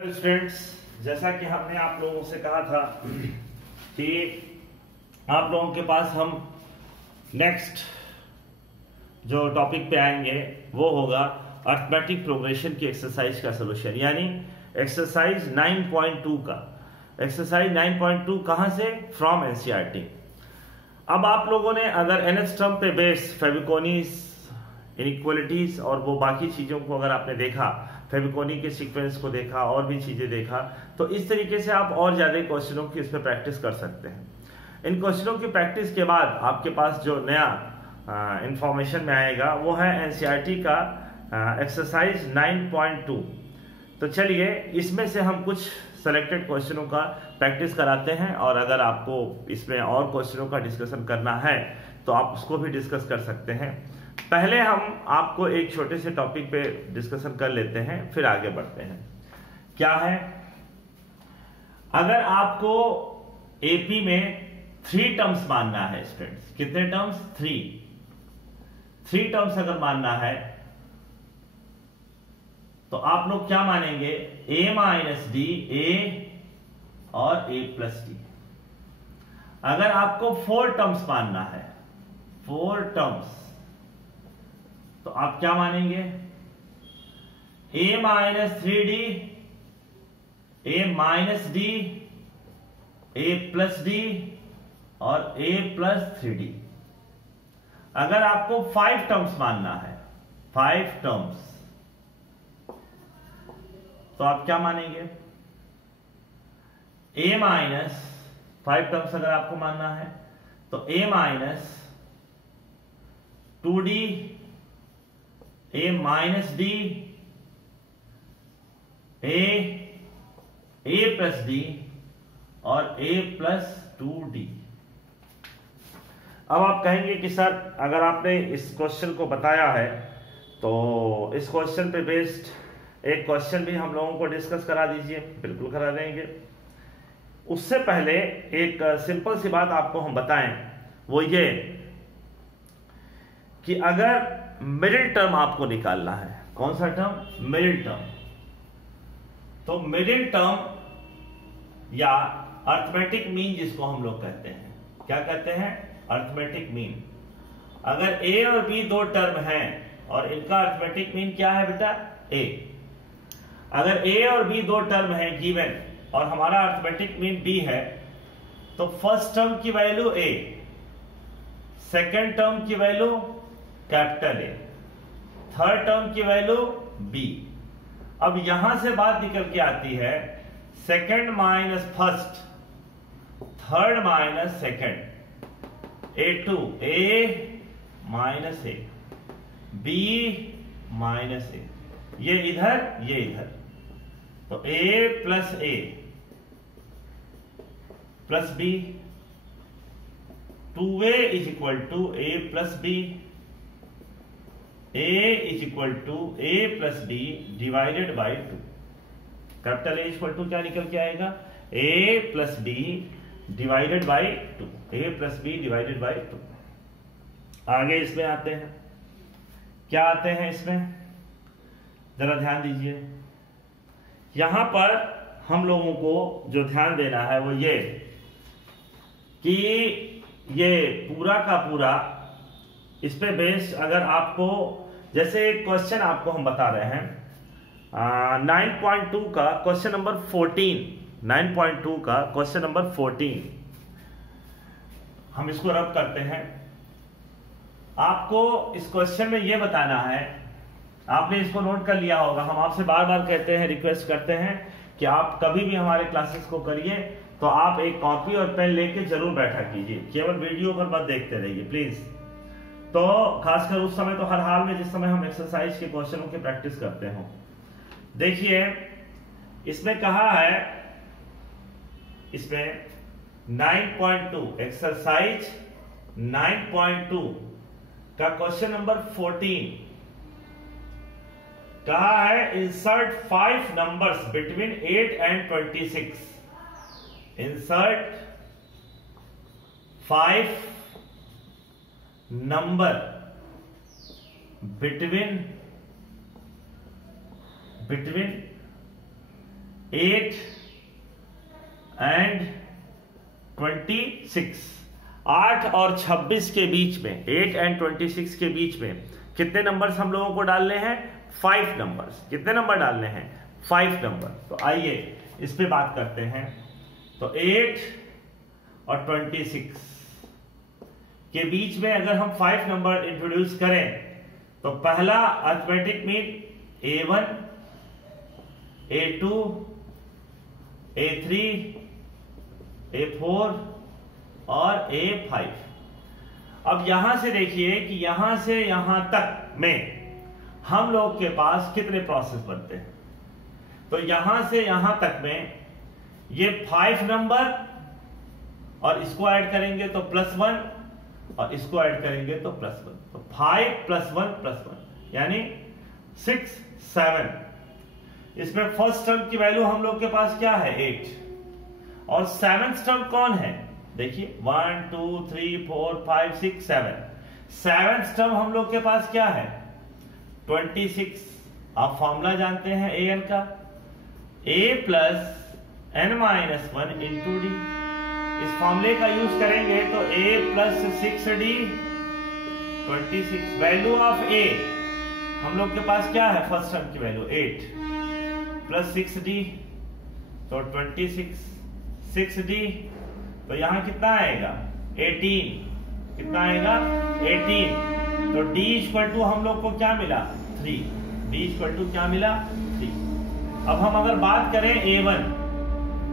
Students, जैसा कि हमने आप लोगों से कहा था कि आप लोगों के पास हम नेक्स्ट जो टॉपिक पे आएंगे वो होगा अर्थमेटिक प्रोग्रेशन की एक्सरसाइज का सलूशन, यानी एक्सरसाइज 9.2 का। एक्सरसाइज 9.2 कहाँ से? From NCERT. अब आप लोगों ने अगर एनएच टर्म पे बेस फेविकोनीज, इनइक्वालिटीज और वो बाकी चीज़ों को अगर आपने देखा, फेविकोनी के सीक्वेंस को देखा और भी चीज़ें देखा, तो इस तरीके से आप और ज़्यादा क्वेश्चनों की इस पर प्रैक्टिस कर सकते हैं। इन क्वेश्चनों की प्रैक्टिस के बाद आपके पास जो नया इंफॉर्मेशन में आएगा वो है एनसीईआरटी का एक्सरसाइज 9.2। तो चलिए इसमें से हम कुछ सेलेक्टेड क्वेश्चनों का प्रैक्टिस कराते हैं, और अगर आपको इसमें और क्वेश्चनों का डिस्कशन करना है तो आप उसको भी डिस्कस कर सकते हैं। पहले हम आपको एक छोटे से टॉपिक पे डिस्कशन कर लेते हैं, फिर आगे बढ़ते हैं। क्या है? अगर आपको एपी में 3 टर्म्स मानना है स्टूडेंट्स, कितने टर्म्स? 3 टर्म्स अगर मानना है तो आप लोग क्या मानेंगे? a माइनस डी, a और a प्लस डी। अगर आपको 4 टर्म्स मानना है, 4 टर्म्स, तो आप क्या मानेंगे? a minus 3d, a minus D, a plus D और a प्लस 3d। अगर आपको 5 टर्म्स मानना है, 5 टर्म्स, तो आप क्या मानेंगे? a माइनस 5 टर्म्स अगर आपको मानना है तो a minus 2d, a minus D, a plus D और a प्लस 2d। अब आप कहेंगे कि सर अगर आपने इस क्वेश्चन को बताया है तो इस क्वेश्चन पे बेस्ड एक क्वेश्चन भी हम लोगों को डिस्कस करा दीजिए। बिल्कुल करा देंगे। उससे पहले एक सिंपल सी बात आपको हम बताएं, वो ये कि अगर मिडिल टर्म आपको निकालना है, कौन सा टर्म? Middle term. तो मिडिल टर्म या अर्थमेटिक मीन जिसको हम लोग कहते हैं, क्या कहते हैं? Arithmetic mean. अगर a और b 2 टर्म हैं और इनका अर्थमेटिक मीन क्या है बेटा? a। अगर a और b 2 टर्म है गिवन और हमारा अर्थमेटिक मीन b है, तो फर्स्ट टर्म की वैल्यू a, सेकेंड टर्म की value capital A, third term की वैल्यू b। अब यहां से बात निकल के आती है second minus first, third minus second, a2 a minus a, b minus a, ये इधर ये इधर, तो a plus a plus b, 2a is equal to a plus b, a is equal to a plus b divided by 2। Capital A equal to क्या निकल के आएगा? a plus b divided by 2, a plus b divided by 2। आगे इसमें आते हैं। क्या आते हैं इसमें? जरा ध्यान दीजिए। यहां पर हम लोगों को जो ध्यान देना है वो ये कि ये पूरा का पूरा इस पे बेस्ड, अगर आपको जैसे एक क्वेश्चन आपको हम बता रहे हैं 9.2 का क्वेश्चन नंबर 14, 9.2 का क्वेश्चन नंबर 14, हम इसको रब करते हैं। आपको इस क्वेश्चन में ये बताना है, आपने इसको नोट कर लिया होगा, हम आपसे बार बार कहते हैं, रिक्वेस्ट करते हैं कि आप कभी भी हमारे क्लासेस को करिए तो आप एक कॉपी और पेन लेके जरूर बैठा कीजिए, केवल वीडियो पर मत देखते रहिए प्लीज। तो खासकर उस समय तो हर हाल में जिस समय हम एक्सरसाइज के क्वेश्चनों की प्रैक्टिस करते हो। देखिए इसमें कहा है, इसमें 9.2 एक्सरसाइज 9.2 का क्वेश्चन नंबर 14 कहा है insert 5 numbers between 8 and 26। Insert 5 number between 8 and 26, 8 और 26 के बीच में, 8 and 26 के बीच में कितने नंबर्स हम लोगों को डालने हैं? 5 नंबर्स। कितने नंबर डालने हैं? 5 नंबर। तो आइए इस पे बात करते हैं। तो 8 और 26 के बीच में अगर हम 5 नंबर इंट्रोड्यूस करें तो पहला arithmetic mean A1, A2, A3, A4 और A5। अब यहां से देखिए कि यहां से यहां तक में हम लोग के पास कितने प्रोसेस बनते हैं। तो यहां से यहां तक में ये 5 नंबर और इसको ऐड करेंगे तो +1 और इसको ऐड करेंगे तो +1। तो 5 + 1 + 1 यानी 6, 7। इसमें फर्स्ट टर्म की वैल्यू हम लोग के पास क्या है? 8। और 7th टर्म कौन है? देखिए 1 2 3 4 5 6 7। 7th टर्म हम लोग के पास क्या है? 26। आप फॉर्मूला जानते हैं an का, a + n-1 × d। इस फॉर्मूले का यूज करेंगे तो a + 6d 26। Value of a हम लोग के पास क्या है? फर्स्ट टर्म की वैल्यू 8 + 6d तो 26। 6d तो यहां कितना आएगा? 18। कितना आएगा? 18। तो d = हम लोग को क्या मिला? 3। d = क्या मिला? 3। अब हम अगर बात करें A1,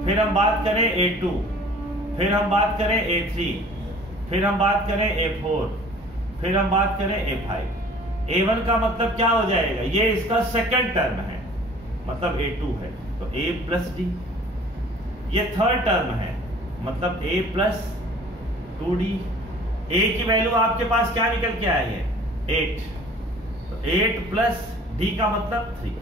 फिर हम बात करें A2, फिर हम बात करें A3, फिर हम बात करें A4, फिर हम बात करें A5। A1 का मतलब क्या हो जाएगा? ये इसका सेकंड टर्म है, मतलब A2 है तो A + d। ये थर्ड टर्म है मतलब A + 2d। A की वैल्यू आपके पास क्या निकल के आई है? 8। तो 8 + d का मतलब 3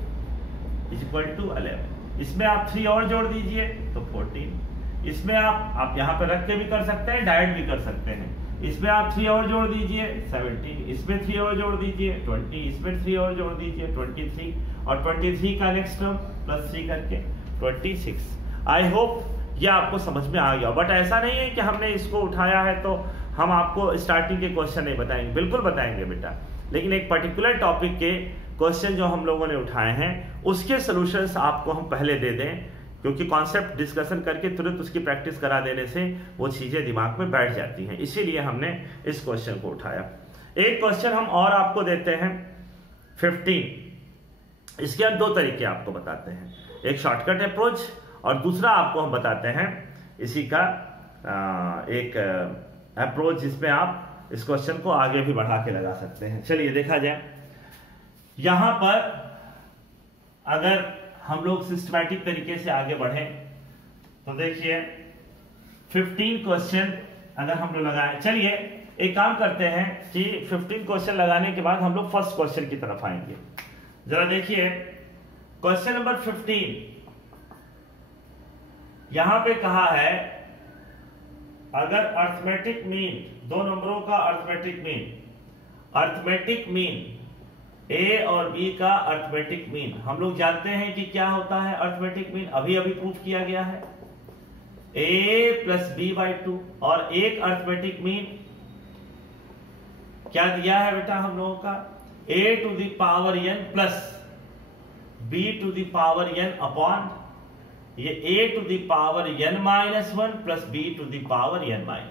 = 11। इसमें आप 3 और जोड़ दीजिए तो 14। इसमें आप यहां पर रख के भी कर सकते हैं, डायरेक्ट भी कर सकते हैं। इसमें आप 3 और जोड़ दीजिए 17। इसमें 3 और जोड़ दीजिए 20। इसमें 3 और जोड़ दीजिए 23। और 23 का नेक्स्ट टर्म +3 करके 26। आई होप ये आपको समझ में आ गया। बट ऐसा नहीं है कि हमने इसको उठाया है तो हम आपको स्टार्टिंग के क्वेश्चन नहीं बताएंगे, बिल्कुल बताएंगे बेटा। लेकिन एक पर्टिकुलर टॉपिक के क्वेश्चन जो हम लोगों ने उठाए हैं उसके सॉल्यूशंस आपको हम पहले दे दें, क्योंकि कॉन्सेप्ट डिस्कशन करके तुरंत उसकी प्रैक्टिस करा देने से वो चीजें दिमाग में बैठ जाती हैं। इसीलिए हमने इस क्वेश्चन को उठाया। एक क्वेश्चन हम और आपको देते हैं 15। इसके हम 2 तरीके आपको बताते हैं, एक शॉर्टकट अप्रोच और दूसरा आपको हम बताते हैं इसी का एक अप्रोच जिसमें आप इस क्वेश्चन को आगे भी बढ़ा के लगा सकते हैं। चलिए देखा जाए। यहां पर अगर हम लोग सिस्टमैटिक तरीके से आगे बढ़े तो देखिए 15 क्वेश्चन अगर हम लोग लगाए। चलिए एक काम करते हैं कि 15 क्वेश्चन लगाने के बाद हम लोग फर्स्ट क्वेश्चन की तरफ आएंगे। जरा देखिए क्वेश्चन नंबर 15। यहां पे कहा है अगर अरिथमेटिक मीन, 2 नंबरों का अरिथमेटिक मीन A और B का अरिथमेटिक मीन, हम लोग जानते हैं कि क्या होता है अरिथमेटिक मीन, अभी प्रूफ किया गया है A + B/2। और एक अरिथमेटिक मीन क्या दिया है बेटा हम लोगों का? A⁴n + B⁴n अपॉन ये A⁴n - 1 + B⁴n - 1।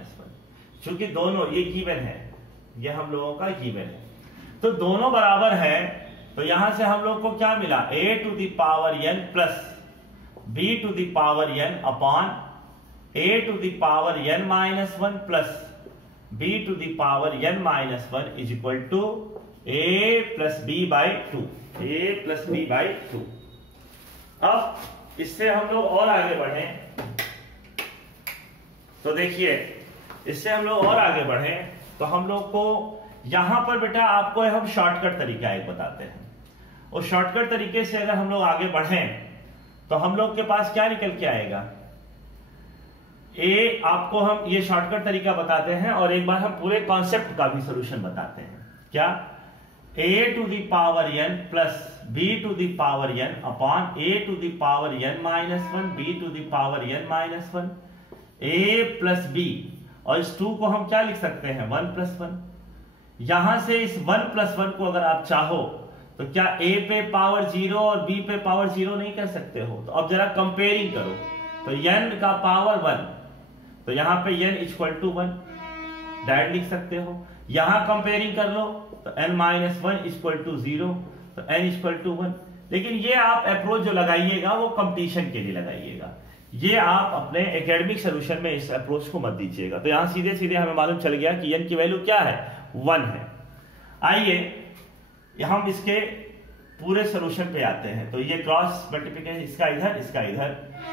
क्योंकि दोनों ये गिवन है, ये हम लोगों का गिवन है तो दोनों बराबर है। तो यहां से हम लोग को क्या मिला? A⁴n + B⁴n upon A⁴n - 1 + B⁴n - 1 = A + B/2। A + B/2। अब इससे हम लोग और आगे बढ़े तो देखिए, इससे हम लोग और आगे बढ़े तो हम लोग को यहां पर बेटा आपको हम शॉर्टकट तरीका एक बताते हैं। और शॉर्टकट तरीके से अगर हम लोग आगे बढ़े तो हम लोग के पास क्या निकल के आएगा? आपको हम ये शॉर्टकट तरीका बताते हैं और एक बार हम पूरे कॉन्सेप्ट का भी सॉल्यूशन बताते हैं। क्या? a to the power n plus b to the power n upon a to the power n minus 1 b to the power n minus 1 a plus b, और इस 2 को हम क्या लिख सकते हैं 1 plus 1। यहां से इस 1 plus 1 को अगर आप चाहो तो क्या a पे पावर 0 और b पे पावर 0 नहीं कह सकते हो? तो अब जरा कंपेयरिंग करो, तो n का पावर 1, तो यहां पे n इक्वल टू 1 डायरेक्ट लिख सकते हो। यहां कंपेयरिंग कर लो तो n माइनस 1 इक्वल टू 0, तो n इक्वल टू 1। लेकिन ये आप अप्रोच जो लगाइएगा वो कंपटीशन के लिए लगाइएगा, ये आप अपने एकेडमिक सोल्यूशन में इस अप्रोच को मत दीजिएगा। तो यहां सीधे सीधे हमें मालूम चल गया कि n की वैल्यू क्या है 1 है। आइए हम इसके पूरे सोल्यूशन पे आते हैं। तो ये क्रॉस मल्टीप्लिकेशन, इसका इधर इसका इधर,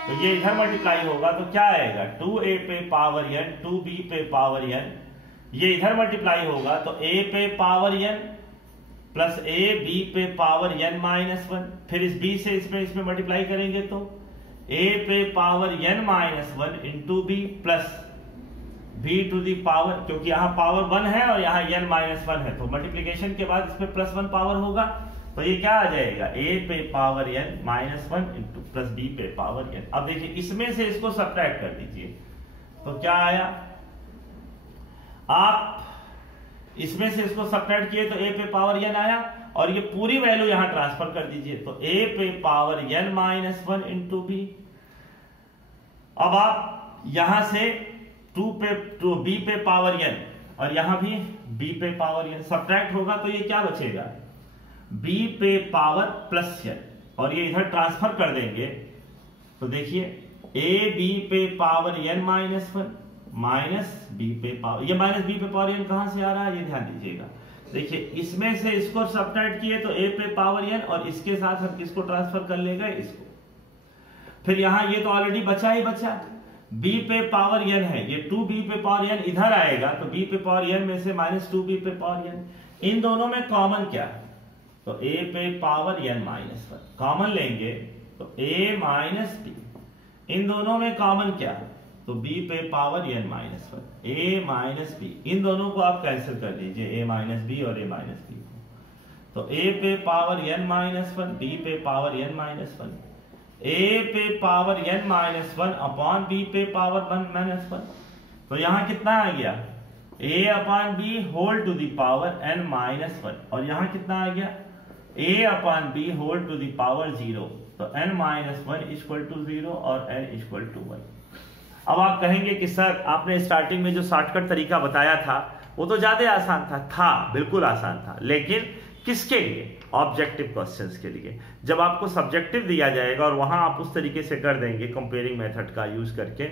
तो ये इधर मल्टीप्लाई होगा तो क्या आएगा 2a पे पावर n 2b पे पावर n, ये इधर मल्टीप्लाई होगा तो a पे power n plus a b पे पावर n माइनस 1, फिर इस b से इसमें मल्टीप्लाई करेंगे तो a पे power n minus 1 into b plus b to the power, क्योंकि यहाँ पावर 1 है और यहाँ n माइनस 1 है तो मल्टीप्लिकेशन के बाद इसमें प्लस 1 पावर होगा, तो ये क्या आ जाएगा a पे power n minus 1 into plus b पे पावर n। अब देखिए इसमें से इसको सब्ट्रैक्ट कर दीजिए तो क्या आया, आप इसमें से इसको सब्ट्रैक्ट किए तो a पे पावर n आया, और ये पूरी वैल्यू यहां ट्रांसफर कर दीजिए तो a पे power n minus 1 into b। अब आप यहां से 2 b पे पावर n और यहां भी b पे पावर n सब्ट्रैक्ट होगा तो ये क्या बचेगा b पे पावर प्लस n, और ये इधर ट्रांसफर कर देंगे तो देखिए a b पे power n minus 1 minus b पे पावर, ये माइनस b पे पावर n कहां से आ रहा है ये ध्यान दीजिएगा। देखिए इसमें से इसको सब्ट्रैक्ट किए तो a पे पावर n और इसके साथ हम किसको ट्रांसफर कर लेगा इसको, फिर यहां ये तो ऑलरेडी बचा ही बचा, b पे पावर n है, ये 2b पे पावर n इधर आएगा तो b पे पावर n में से माइनस 2b पे पावर n, इन दोनों में कॉमन क्या है तो a पे पावर n माइनस 1 कॉमन लेंगे तो a माइनस b, इन दोनों में कॉमन क्या है तो b पे power n minus 1 a minus b, इन दोनों को आप कैंसिल कर दीजिए a माइनस b और a माइनस b, तो a पे पावर n माइनस 1 b पे पावर n माइनस 1, a पे power n minus 1 upon b पे पावर 1 माइनस 1, तो यहां कितना आ गया a upon b whole to the power n minus 1, और यहां कितना आ गया a upon b whole to the power 0, तो n माइनस 1 इक्वल टू 0 और n इक्वल टू 1। अब आप कहेंगे कि सर आपने स्टार्टिंग में जो शॉर्टकट तरीका बताया था वो तो ज्यादा आसान था, बिल्कुल आसान था, लेकिन किसके लिए ऑब्जेक्टिव क्वेश्चंस के लिए। जब आपको सब्जेक्टिव दिया जाएगा और वहां आप उस तरीके से कर देंगे कंपेयरिंग मेथड का यूज करके,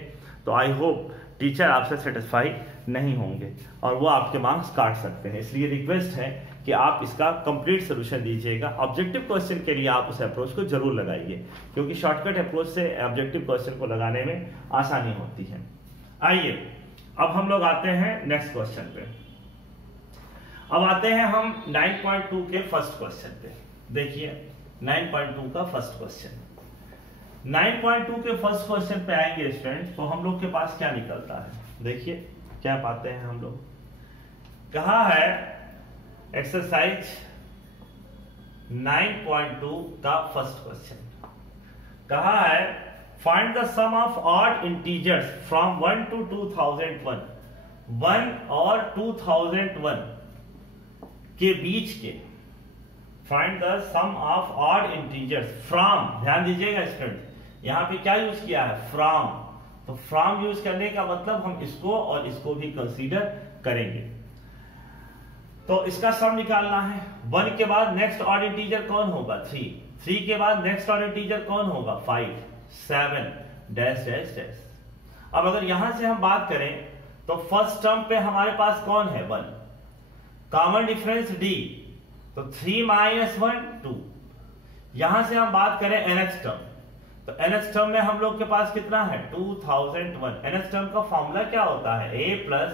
तो आई होप टीचर आपसे सेटिस्फाई नहीं होंगे और वो आपके मार्क्स काट सकते हैं। इसलिए रिक्वेस्ट है कि आप इसका कंप्लीट सोल्यूशन दीजिएगा। ऑब्जेक्टिव क्वेश्चन के लिए आप उस अप्रोच को जरूर लगाइए, क्योंकि शॉर्टकट अप्रोच से ऑब्जेक्टिव क्वेश्चन को लगाने में आसानी होती है। आइए अब हम लोग आते हैं नेक्स्ट क्वेश्चन पे। अब आते हैं हम 9.2 के फर्स्ट क्वेश्चन पे। देखिए 9.2 का फर्स्ट क्वेश्चन, 9.2 के फर्स्ट क्वेश्चन पे आएंगे स्टूडेंट, तो हम लोग के पास क्या निकलता है। देखिए क्या पाते हैं हम लोग, कहा है एक्सरसाइज 9.2 का फर्स्ट क्वेश्चन, कहा है find the sum of odd integers from 1 to 2001, 1 और 2001 के बीच के, find the sum of odd integers from, ध्यान दीजिएगा स्टूडेंट यहां पे क्या यूज किया है फ्रॉम, तो फ्रॉम यूज करने का मतलब हम इसको और इसको भी कंसीडर करेंगे। तो इसका सम निकालना है। 1 के बाद नेक्स्ट ऑड इंटीजर कौन होगा 3, 3 के बाद नेक्स्ट ऑड इंटीजर कौन होगा 5, 7 डैश डैश डैश। अब अगर यहां से हम बात करें तो फर्स्ट टर्म पे हमारे पास कौन है 1, कॉमन डिफरेंस d, तो 3 माइनस 1 2। यहां से हम बात करें nth टर्म, तो nth टर्म में हम लोग के पास कितना है 2001। nth टर्म का फॉर्मूला क्या होता है a plus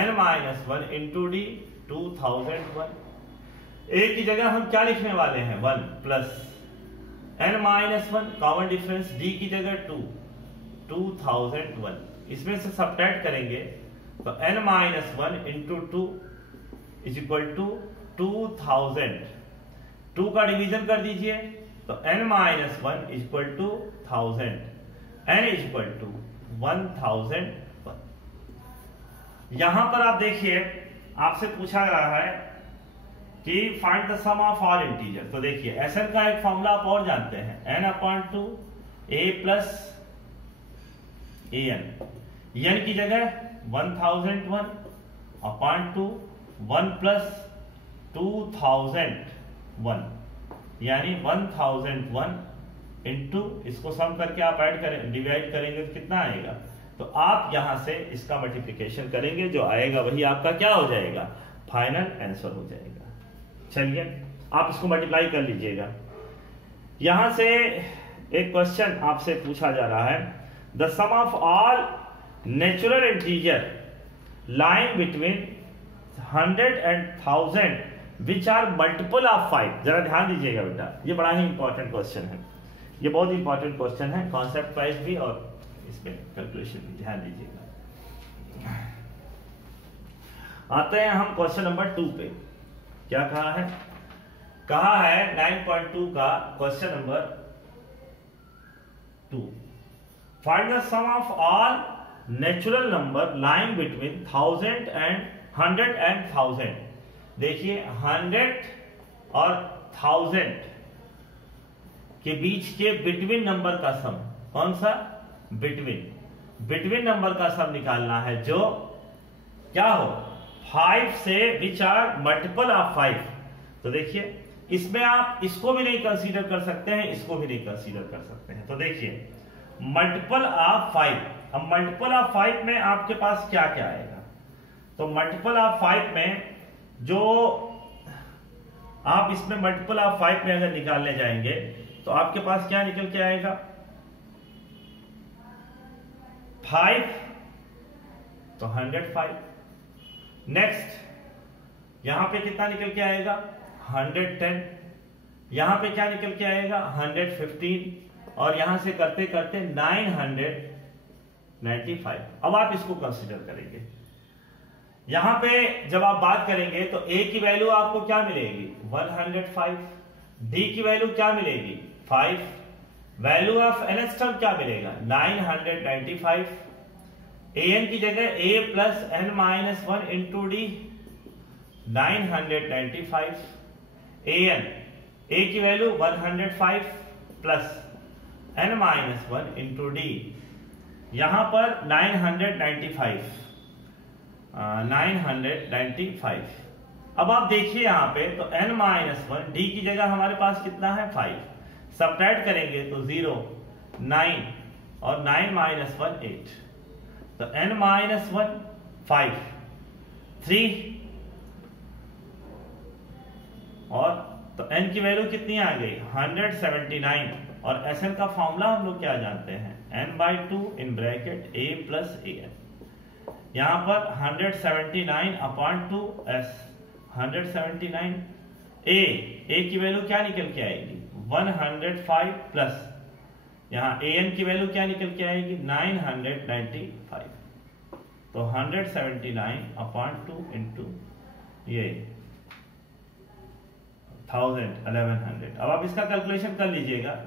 n minus 1 into D 2001। a की जगह हम क्या लिखने वाले हैं 1 plus n minus 1, common difference d की जगह 2 2001, इसमें से सब्ट्रैक्ट करेंगे तो n minus 1 into 2 is equal to 2000, 2 का डिवीजन कर दीजिए तो n minus 1 equal to 1000, n equal to 1001। यहां पर आप देखिए आपसे पूछा रहा है कि find the sum of all integer. तो देखिए SN का एक फॉर्मूला आप और जानते हैं, n/2 a plus an, n की जगह 1001 अपॉन 2 1 प्लस 2001, यानी 1001 इंटू, इसको सम करके आप ऐड करें, डिवाइड करेंगे तो कितना आएगा। तो आप यहां से इसका मल्टीप्लिकेशन करेंगे, जो आएगा वही आपका क्या हो जाएगा, फाइनल आंसर हो जाएगा। चलिए आप इसको मल्टीप्लाई कर लीजिएगा। यहां से एक क्वेश्चन आपसे पूछा जा रहा है, the sum of all natural integer lying between 100 and 1000 which are multiple of 5। जरा ध्यान दीजिएगा बेटा, ये बड़ा ही इंपॉर्टेंट क्वेश्चन है, ये बहुत इंपॉर्टेंट क्वेश्चन है, कॉन्सेप्ट वाइज भी और इसमें कैलकुलेशन भी, ध्यान दीजिएगा। आते हैं हम क्वेश्चन नंबर 2 पे। क्या कहा है, कहा है 9.2 का question number 2, find the sum of all natural number lying between 1000 and 100 and 1000। देखिए 100 और 1000 के बीच के बिटवीन नंबर का सम, कौन सा, बिटवीन नंबर का सम निकालना है जो क्या हो, 5 से विच आर मल्टीपल ऑफ 5। तो देखिए इसमें आप इसको भी नहीं कंसीडर कर सकते हैं, इसको भी नहीं कंसीडर कर सकते हैं। तो देखिए मल्टीपल ऑफ 5, अब मल्टीपल ऑफ 5 में आपके पास क्या क्या आएगा। तो मल्टीपल ऑफ 5 में जो आप इसमें मल्टीपल ऑफ 5 में अगर निकालने जाएंगे तो आपके पास क्या निकल के आएगा, 5 तो 105। नेक्स्ट यहां पे कितना निकल के आएगा, 110। यहां पे क्या निकल के आएगा, 115, और यहां से करते करते 995। अब आप इसको कंसीडर करेंगे। यहां पे जब आप बात करेंगे तो a की वैल्यू आपको क्या मिलेगी, 105, d की वैल्यू क्या मिलेगी, 5, वैल्यू ऑफ nth टर्म क्या मिलेगा, 995, an की जगह a plus n minus 1 into D, 995, an a की value 105 plus n minus 1 into D, यहां पर 995। अब आप देखिए यहां पे तो n माइनस 1, डी की जगह हमारे पास कितना है, 5, सब्ट्रैक्ट करेंगे तो 0, 9 और 9 माइनस 1 8, तो n माइनस 1 5, 3, और तो n की वैल्यू कितनी आ गई, 179। और Sn का फॉर्मूला हम लोग क्या जानते हैं, n/2 in bracket a plus an। यहां पर 179/2 s, 179 a की वैल्यू क्या निकल के आएगी, 105 प्लस यहां an की वैल्यू क्या निकल के आएगी, 995। तो 179/2 इंटू ये 1000, 1100। अब आप इसका कैलकुलेशन कर लीजिएगा,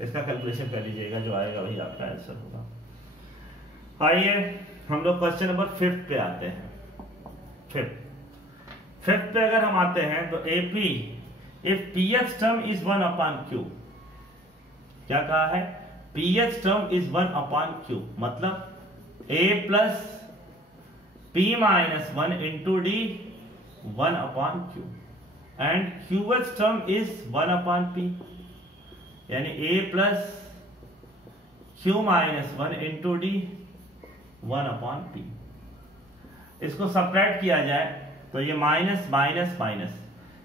इसका कैलकुलेशन कर लीजिएगा, जो आएगा वही आपका आंसर होगा। आइए हम लोग क्वेश्चन नंबर 5 पे आते हैं। 5 पे अगर हम आते हैं तो AP if pH term is 1/q, क्या कहा है, pH टर्म इज 1/q, मतलब a plus p minus 1 into D 1/q, and QH term is 1/p, यानी a plus q minus 1 into D 1/p। इसको सब्ट्रैक्ट किया जाए तो ये माइनस माइनस माइनस,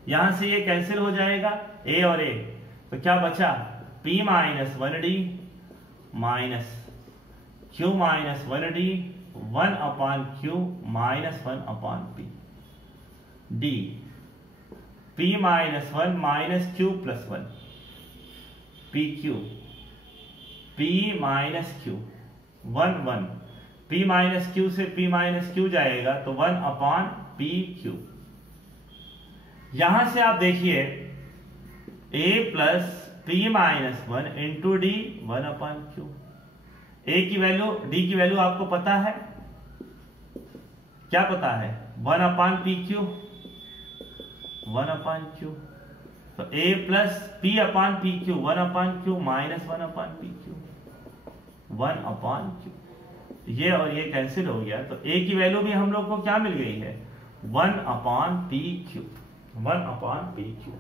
यहां से ये कैंसिल हो जाएगा a और a, तो क्या बचा, p minus 1d minus q minus 1d 1/q minus 1/p, d p minus 1 minus q plus 1, pq, p minus q 1 1, p minus q से p माइनस q जाएगा तो 1/q पी क्यू। यहां से आप देखिए a plus P minus 1 into D 1 upon Q. A की value, D की value आपको पता है, क्या पता है? 1 upon P Q, 1 upon Q. तो a plus P upon P Q 1 upon Q minus 1 upon P Q 1 upon Q. ये और ये कैंसिल हो गया, तो a की वैल्यू भी हम लोग को क्या मिल गई है? 1 upon P Q, 1 upon P Q.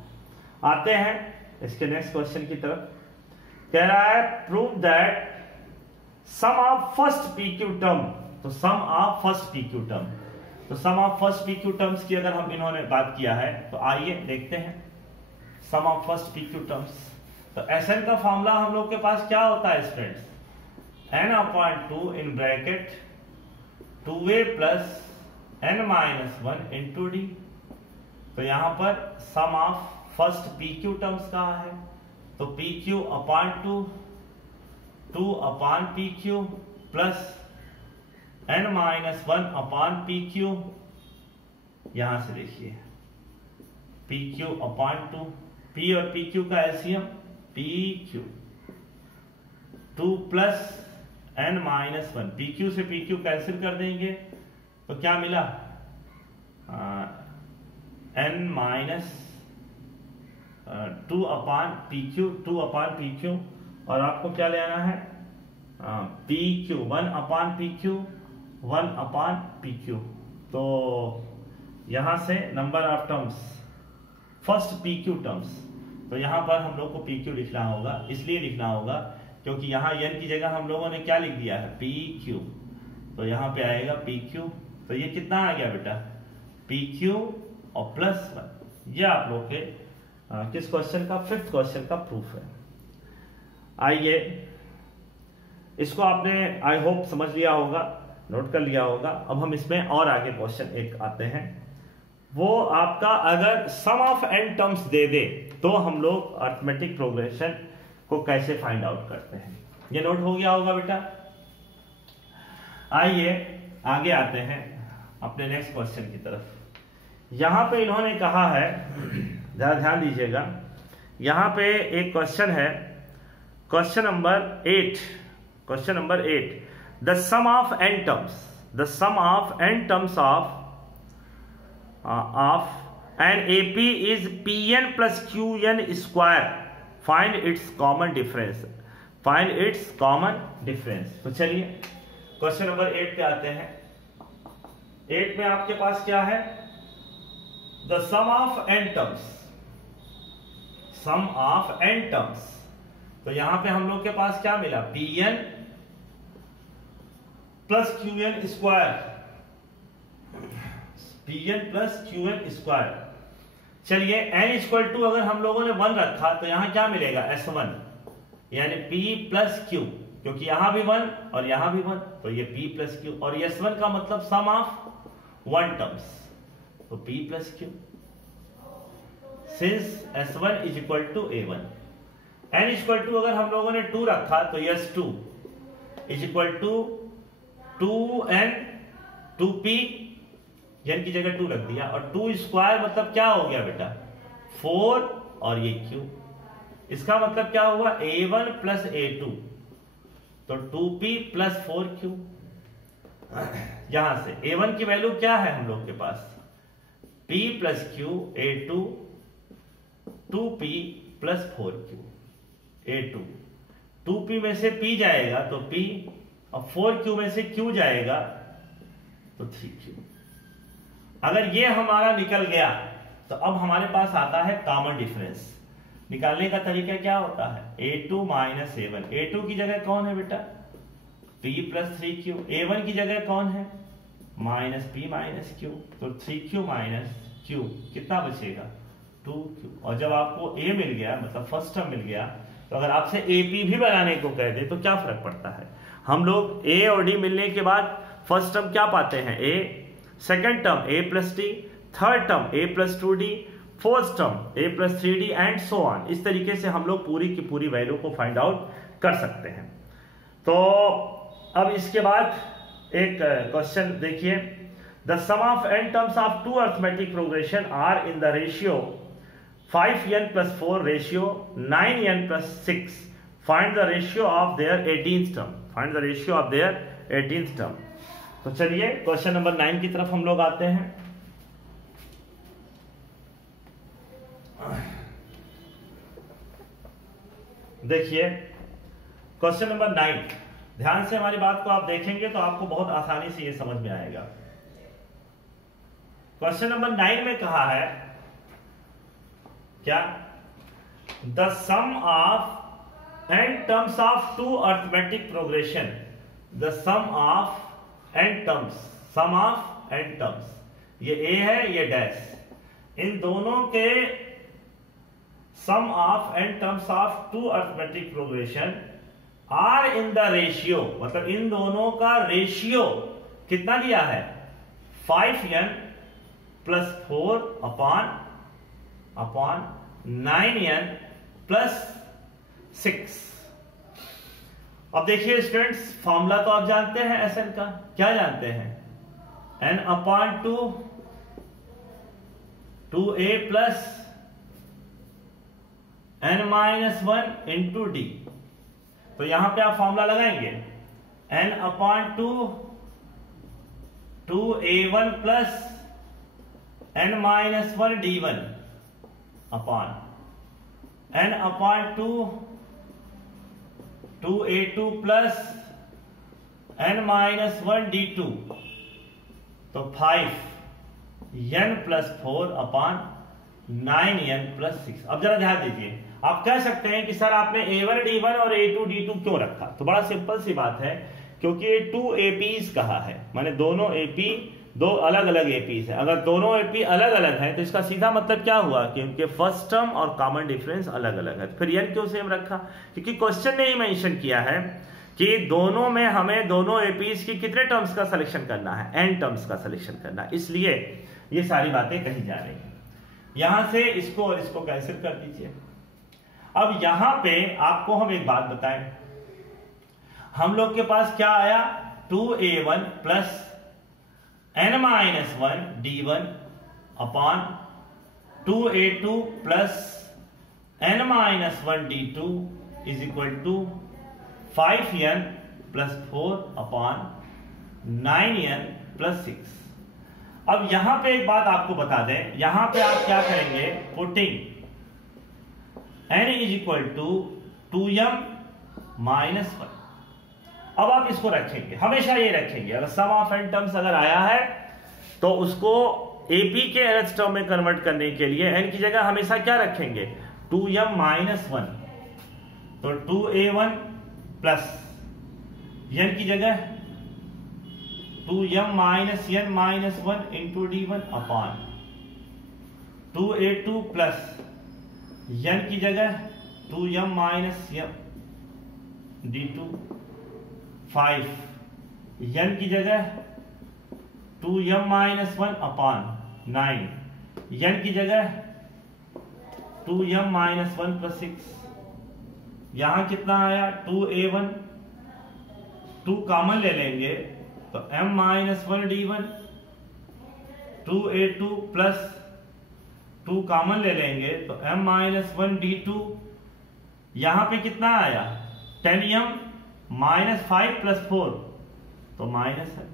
आते हैं इसके नेक्स्ट क्वेश्चन की तरफ। कह रहा है prove that sum of first P Q term. तो sum of first P Q term, तो sum of first P Q terms की अगर हम इन्होंने बात किया है तो आइए देखते हैं sum of first P Q terms. तो Sn का फॉर्मूला हम लोग के पास क्या होता है students? n upon 2 in bracket 2a plus n minus 1 into D. तो यहां पर sum of first P Q terms कहा है, तो P Q upon 2 upon P Q plus n minus 1 upon P Q. यहां से देखिए पी क्यू अपॉन 2, पी और पी क्यू का LCM P Q, 2 plus n minus 1, P Q से P Q cancel कर देंगे तो क्या मिला? n minus 2 upon P Q, 2 upon P Q, और आपको क्या लेना है? P Q 1 upon P Q 1 upon P Q. तो यहां से number of terms first P Q terms, तो यहां पर हम लोग को पी क्यू लिखना होगा, इसलिए लिखना होगा क्योंकि यहां n की जगह हम लोगों ने क्या लिख दिया है? P Q. तो यहां पे आएगा पी क्यू, तो ये कितना आ गया बेटा? पी क्यू और प्लस 1। ये आप लोग के किस क्वेश्चन का? 5th क्वेश्चन का प्रूफ है। आइए इसको आपने आई होप समझ लिया होगा, नोट कर लिया होगा। अब हम इसमें और आगे क्वेश्चन एक आते हैं, वो आपका अगर सम ऑफ n टर्म्स दे दे तो हम लोग अरिथमेटिक प्रोग्रेशन को कैसे फाइंड आउट करते हैं। ये नोट हो गया होगा बेटा। आइए आगे आते हैं अपने नेक्स्ट क्वेश्चन की तरफ। यहां पे इन्होंने कहा है, जरा ध्यान दीजिएगा, यहां पे एक क्वेश्चन है, question number 8। Question number 8, the sum of n terms, the sum of n terms of an AP is Pn plus Qn square. Find its common difference. Find its common difference. तो चलिए question number 8 पे आते हैं। 8 में आपके पास क्या है? The sum of n terms, sum of n terms. तो यहां पे हम लोग के पास क्या मिला? Pn plus Qn square, Pn plus Qn square. चलिए n इक्वल टू अगर हम लोगों ने 1 रखा तो यहां क्या मिलेगा? S1, यानी P प्लस Q, क्योंकि यहां भी 1 और यहां भी 1, तो ये P प्लस Q, और S1 का मतलब सम ऑफ 1 टर्म्स, तो P plus Q। Since S1 is equal to A1, n equal to अगर हम लोगों ने 2 रखा तो S2 is equal to 2n, 2p, n की जगह 2 रख दिया, और 2 स्क्वायर मतलब क्या हो गया बेटा? 4, और ये q, इसका मतलब क्या हुआ? A1 प्लस A2, तो 2p प्लस 4q। यहां से A1 की वैल्यू क्या है हम लोग के पास? p plus q, A2 2p plus 4q, A2, 2p में से p जाएगा तो p, और 4q में से q जाएगा तो 3q। अगर ये हमारा निकल गया तो अब हमारे पास आता है कॉमन डिफरेंस। निकालने का तरीका क्या होता है? A2 माइनस A1, A2 की जगह कौन है बेटा? P प्लस 3q, A1 की जगह कौन है? माइनस P माइनस Q, तो 3q माइनस Q, कितना बचेगा? 2q। और जब आपको A मिल गया, मतलब फर्स्ट टर्म मिल गया, तो अगर आपसे AP भी बनाने को कह दे तो क्या फर्क पड़ता है? हम लोग A और D मिलने के बाद फर्स्ट टर्म क्या पाते हैं? A, second term A plus D, third term A plus 2D, fourth term A plus 3D and so on. इस तरीके से हम लोग पूरी की पूरी वैल्यू को फाइंड आउट कर सकते हैं। तो अब इसके बाद एक क्वेश्चन देखिए, the sum of n terms of two arithmetic progression are in the ratio 5n + 4 ratio 9n + 6. Find the ratio of their 18th term. Find the ratio of their 18th term. तो चलिए question number 9 की तरफ हम लोग आते हैं. देखिए question number 9, ध्यान से हमारी बात को आप देखेंगे तो आपको बहुत आसानी से ये समझ में आएगा. क्वेश्चन नंबर 9 में कहा है क्या, the sum of n terms of two arithmetic progression. The sum of n terms, sum of n terms, ये a है ये डैश, इन दोनों के sum of n terms of two arithmetic progression are in the ratio, मतलब इन दोनों का रेशियो कितना दिया है, 5n + 4 अपॉन 9n + 6. अब देखिए स्टूडेंट्स, फॉर्मूला तो आप जानते हैं Sn का. क्या जानते हैं, n/2 2a + n-1 × d. तो यहां पे आप फॉर्मूला लगाएंगे, n/2 2a1 + n-1 d1 upon n/2 2a2 + n-1 d2. तो 5n + 4 अपॉन 9n + 6. अब जरा ध्यान दीजिए, आप कह सकते हैं कि सर आपने a1 d1 और a2 d2 क्यों रखा. तो बड़ा सिंपल सी बात है, क्योंकि ये 2 APs कहा है, माने दोनों AP दो अलग अलग APs है. अगर दोनों AP अलग अलग हैं तो इसका सीधा मतलब क्या हुआ कि उनके फर्स्ट टर्म और कॉमन डिफरेंस अलग अलग है. फिर n क्यों सेम रखा, क्योंकि क्वेश्चन ने ही मेंशन किया है कि दोनों में हमें दोनों APs की कितने टर्म्स का सिलेक्शन करना है, n टर्म्स का सिलेक्शन करना है, इसलिए ये सारी बातें कही जा रही हैं. यहां से इसको और इसको कैंसिल कर दीजिए. अब यहां पे आपको हम एक बात बताएं, हम लोग के पास क्या आया, 2a1 + n-1 d1 upon 2a2 + n-1 d2 = 5n + 4 upon 9n + 6. अब यहां पे एक बात आपको बता दें, यहां पे आप क्या करेंगे, पुटिंग n = 2m - 1. अब आप इसको रखेंगे, हमेशा ये रखेंगे, अगर सम ऑफ n टर्म्स अगर आया है तो उसको AP के nth टर्म में कन्वर्ट करने के लिए n की जगह हमेशा क्या रखेंगे, 2m - 1. तो 2a1 प्लस n की जगह 2m - n - 1 × d1 upon 2a2 plus n की जगह 2m - m d2 5 n की जगह 2m - 1 अपॉन 9 n की जगह 2m - 1 + 6. यहां कितना आया, 2a1, 2 कॉमन ले लेंगे तो m - 1 d1, 2a2 plus 2 common ले लेंगे तो m - 1 d2. यहां पे कितना आया, 10m - 5 + 4 तो माइनस है.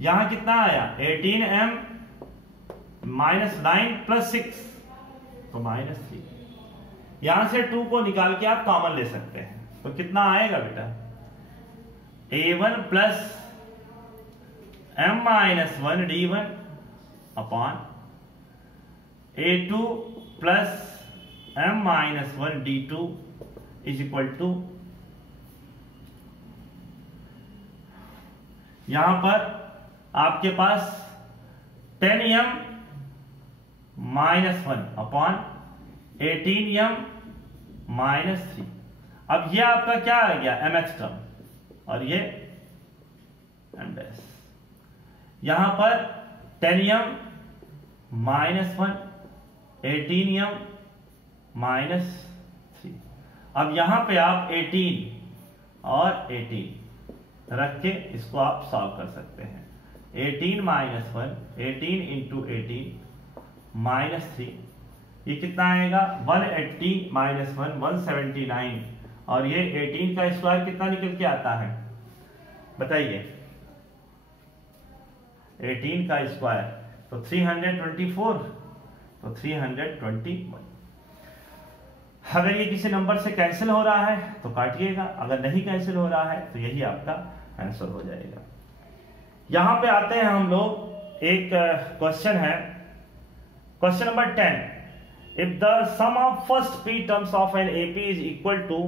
यहां कितना आया, 18m - 9 + 6 तो -3. यहां से 2 को निकाल के आप कॉमन ले सकते हैं, तो कितना आएगा बेटा, a1 + m - 1 d1 upon a2 + m - 1 d2 = यहां पर आपके पास 10m - 1 अपॉन 18m - 3. अब ये आपका क्या आ गया, mth टर्म, और ये m'. यहां पर 10m - 1 18m - 3. अब यहां पे आप 18 और 18 रख के इसको आप सॉल्व कर सकते हैं. 18 माइनस 1, 18 इंटू 18 माइनस 3, ये कितना आएगा 180 माइनस 1 179, और ये 18 का स्क्वायर कितना निकल के आता है बताइए, 18 का स्क्वायर तो 324, तो 321। अगर ये किसी नंबर से कैंसिल हो रहा है तो काटिएगा, अगर नहीं कैंसिल हो रहा है तो यही आपका आंसर हो जाएगा। यहां पे आते हैं हम लोग, एक क्वेश्चन है, question number 10। If the sum of first p terms of an AP is equal to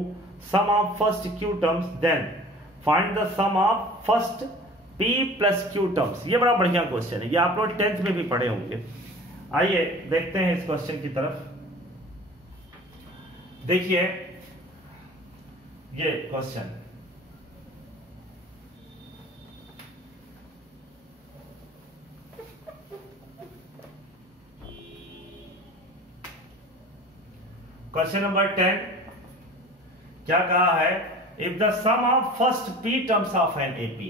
sum of first q terms, then find the sum of first p plus q terms. ये बड़ा बढ़िया question है, ये आप लोग 10th में भी पढ़े होंगे। आइए देखते हैं इस क्वेश्चन की तरफ। देखिए ये क्वेश्चन, क्वेश्चन नंबर 10 क्या कहा है, if the sum of first p terms of an AP,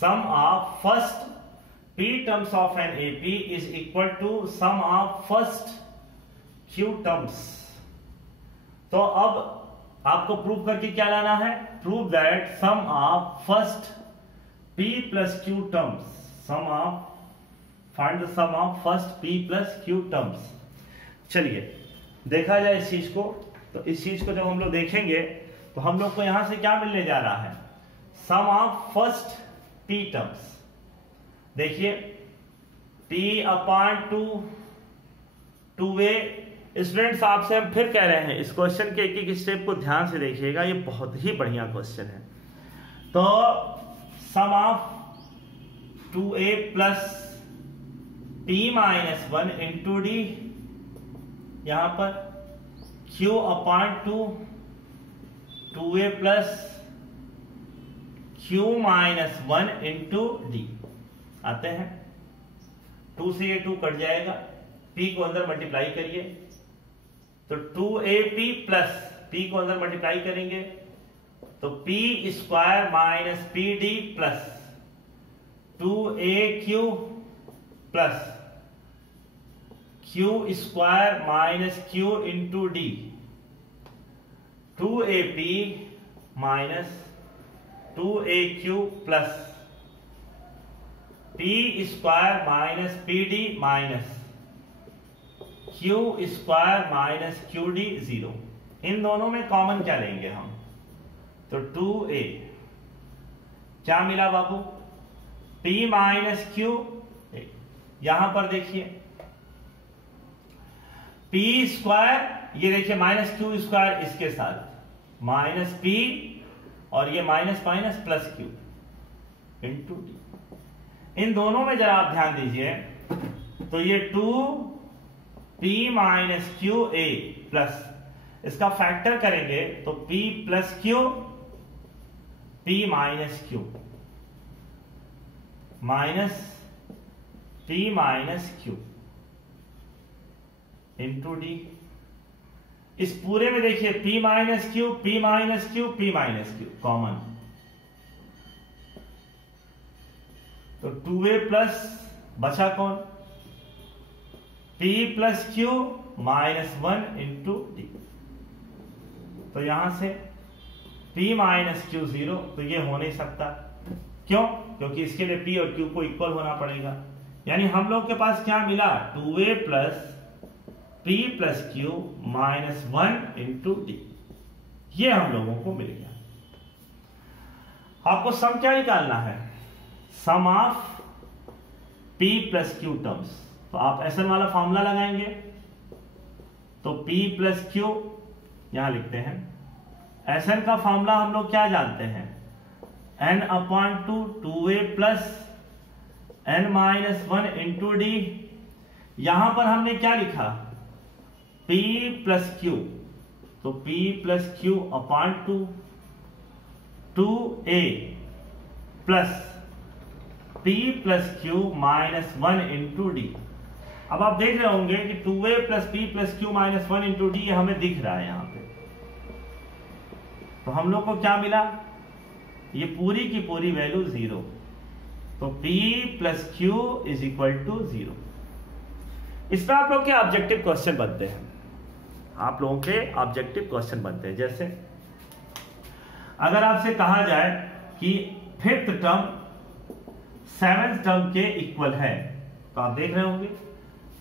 sum of first p terms of an AP is equal to sum of first q terms. तो अब आपको प्रूव करके क्या लाना है, prove that sum of first p plus q terms, sum of, find the sum of first p plus q terms. चलिए देखा जाए इस चीज को, तो इस चीज को जब हम लोग देखेंगे तो हम लोग को यहां से क्या मिलने जा रहा है, sum of first p terms. देखिए p अपान 2a। स्टूडेंट्स आपसे हम फिर कह रहे हैं, इस क्वेश्चन के एक एक स्टेप को ध्यान से देखिएगा, ये बहुत ही बढ़िया क्वेश्चन है। तो sum of 2a plus p minus 1 into D, यहां पर q upon 2a plus q minus 1 into D. आते हैं 2 से ये 2 कट जाएगा, p को अंदर मल्टीप्लाई करिए तो 2ab प्लस p को अंदर मल्टीप्लाई करेंगे तो p square minus pd plus 2aq plus q square minus q into D, 2ab minus 2aq plus p square minus pd minus q square minus qd 0। इन दोनों में common क्या लेंगे हम, तो 2a, क्या मिला बाबू, p माइनस q। यहां पर देखिए p स्क्वायर, ये देखिए माइनस q स्क्वायर इसके साथ माइनस p, और ये minus minus plus q into D. इन दोनों में जरा आप ध्यान दीजिए, तो ये 2p minus Q A plus, इसका फैक्टर करेंगे तो p plus Q, p minus Q minus p minus Q into D. इस पूरे में देखिए p minus Q, p minus Q, p minus Q common, तो 2a प्लस बचा कौन, p plus Q minus 1 into D. तो यहां से p माइनस क्यू 0, तो ये हो नहीं सकता, क्यों, क्योंकि इसके लिए p और q को इक्वल होना पड़ेगा। यानी हम लोग के पास क्या मिला, 2a plus p plus Q minus 1 into D, ये हम लोगों को मिल गया। आपको सम क्या निकालना है, sum of p plus Q terms. तो आप SN वाला फॉर्मूला लगाएंगे तो p प्लस क्यू यहां लिखते हैं। SN का फॉर्मूला हम लोग क्या जानते हैं, n upon 2a plus n minus 1 into D. यहां पर हमने क्या लिखा, p प्लस क्यू, तो p plus Q upon 2a plus p plus Q minus 1 into D. अब आप देख रहे होंगे कि 2a plus p plus Q minus 1 into D हमें दिख रहा है यहां पे। तो हम लोग को क्या मिला, ये पूरी की पूरी वैल्यू 0, तो P plus Q is equal to 0। इसमें आप लोग के ऑब्जेक्टिव क्वेश्चन बनते हैं, आप लोगों के ऑब्जेक्टिव क्वेश्चन बनते हैं। जैसे अगर आपसे कहा जाए कि 5th टर्म 7th टर्म के इक्वल है, तो आप देख रहे होंगे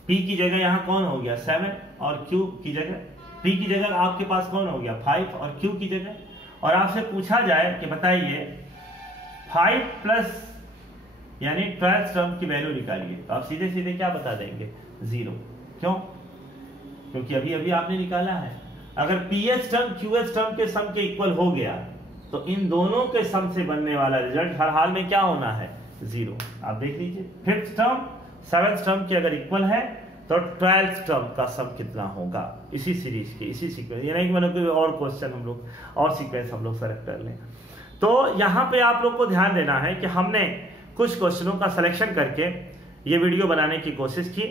P की जगह यहां कौन हो गया 7 और Q की जगह P की जगह आपके पास कौन हो गया 5 और Q की जगह। और आपसे पूछा जाए कि बताइए 5 प्लस यानी 12th टर्म की वैल्यू निकालिए, तो आप सीधे सीधे क्या बता देंगे 0। क्यों? क्योंकि अभी अभी आपने निकाला है। अगर PH टर्म QH टर्म के सम के इक्वल हो गया तो इन दोनों के सम से बनने वाला रिजल्ट हर हाल में क्या होना है 0। आप देख लीजिए 5th टर्म 7th टर्म के अगर इक्वल है तो 12th टर्म का सम कितना होगा, इसी सीरीज के इसी सीक्वेंस, यानी कि मैंने कोई और क्वेश्चन हम लोग और सीक्वेंस हम लोग सेलेक्ट कर लें। तो यहाँ पे आप लोग को ध्यान देना है कि हमने कुछ क्वेश्चनों का सिलेक्शन करके ये वीडियो बनाने की कोशिश की।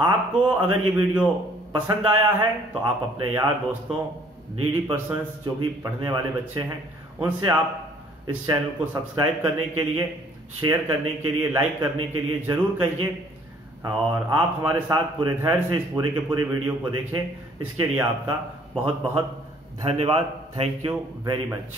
आपको अगर ये वीडियो पसंद आया है तो आप अपने यार दोस्तों, नीडी पर्सन्स, जो भी पढ़ने वाले बच्चे हैं, उनसे आप इस चैनल को सब्सक्राइब करने के लिए, शेयर करने के लिए, लाइक करने के लिए जरूर कहिए। और आप हमारे साथ पूरे धैर्य से इस पूरे के पूरे वीडियो को देखें, इसके लिए आपका बहुत बहुत धन्यवाद। Thank you very much.